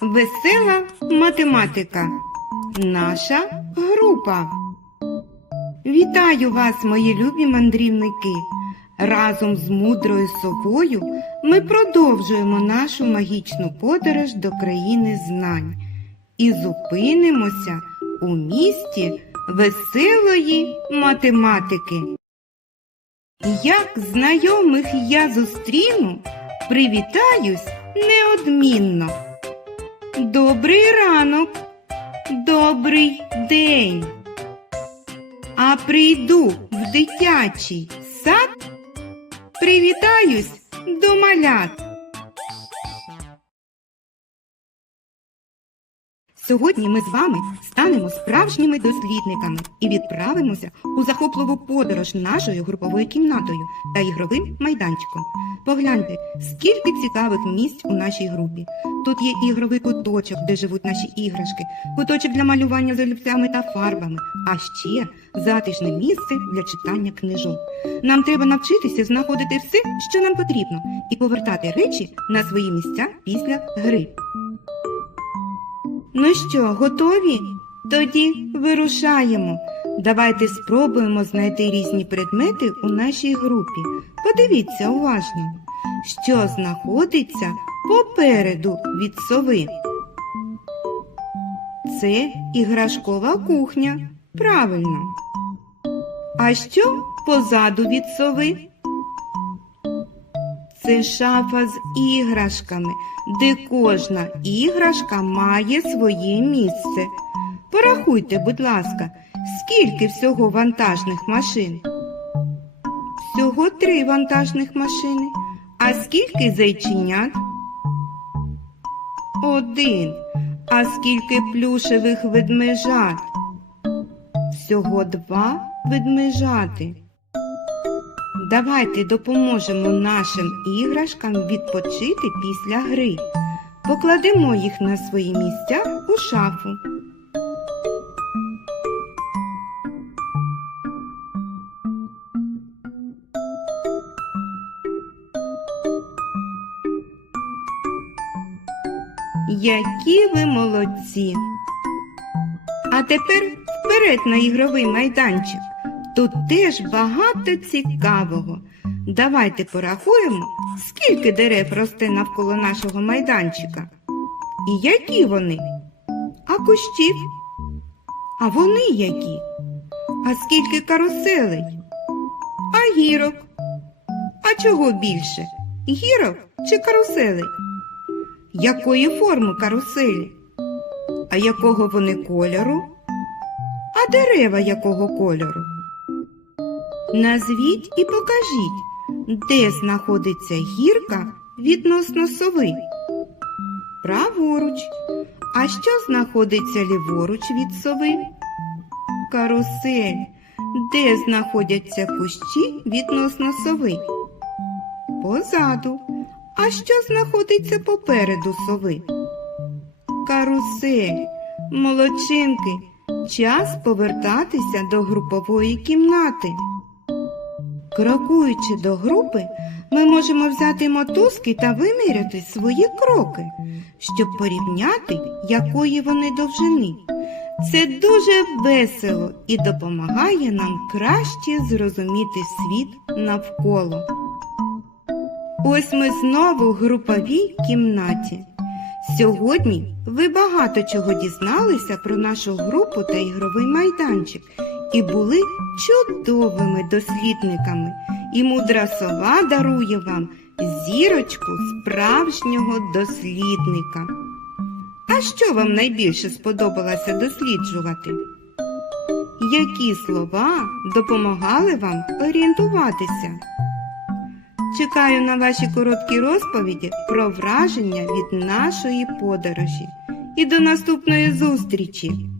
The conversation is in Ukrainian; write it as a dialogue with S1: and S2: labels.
S1: Весела математика. Наша група. Вітаю вас, мої любі мандрівники! Разом з мудрою совою ми продовжуємо нашу магічну подорож до країни знань і зупинимося у місті веселої математики. Як знайомих я зустріну, привітаюсь неодмінно. Добрий ранок, добрий день. А прийду в дитячий сад, привітаюсь до малят. Сьогодні ми з вами станемо справжніми дослідниками і відправимося у захопливу подорож нашою груповою кімнатою та ігровим майданчиком. Погляньте, скільки цікавих місць у нашій групі. Тут є ігровий куточок, де живуть наші іграшки, куточок для малювання з олівцями та фарбами, а ще затишне місце для читання книжок. Нам треба навчитися знаходити все, що нам потрібно, і повертати речі на свої місця після гри. Ну що, готові? Тоді вирушаємо. Давайте спробуємо знайти різні предмети у нашій групі. Подивіться уважно, що знаходиться попереду від сови. Це іграшкова кухня. Правильно. А що позаду від сови? Це шафа з іграшками, де кожна іграшка має своє місце. Порахуйте, будь ласка, скільки всього вантажних машин? Всього три вантажних машини. А скільки зайченят? Один. А скільки плюшевих ведмежат? Всього два ведмежати. Давайте допоможемо нашим іграшкам відпочити після гри. Покладемо їх на свої місця у шафу. Які ви молодці! А тепер вперед на ігровий майданчик. Тут теж багато цікавого. Давайте порахуємо, скільки дерев росте навколо нашого майданчика. І які вони? А кущів? А вони які? А скільки каруселей? А гірок? А чого більше? Гірок чи каруселей? Якої форми каруселі? А якого вони кольору? А дерева якого кольору? Назвіть і покажіть, де знаходиться гірка відносно сови. Праворуч. А що знаходиться ліворуч від сови? Карусель. Де знаходяться кущі відносно сови? Позаду. А що знаходиться попереду сови? Карусель. Молодчинки. Час повертатися до групової кімнати. Крокуючи до групи, ми можемо взяти мотузки та виміряти свої кроки, щоб порівняти, якої вони довжини. Це дуже весело і допомагає нам краще зрозуміти світ навколо. Ось ми знову в груповій кімнаті. Сьогодні ви багато чого дізналися про нашу групу та ігровий майданчик і були чудовими дослідниками. І мудра сова дарує вам зірочку справжнього дослідника. А що вам найбільше сподобалося досліджувати? Які слова допомагали вам орієнтуватися? Чекаю на ваші короткі розповіді про враження від нашої подорожі. І до наступної зустрічі!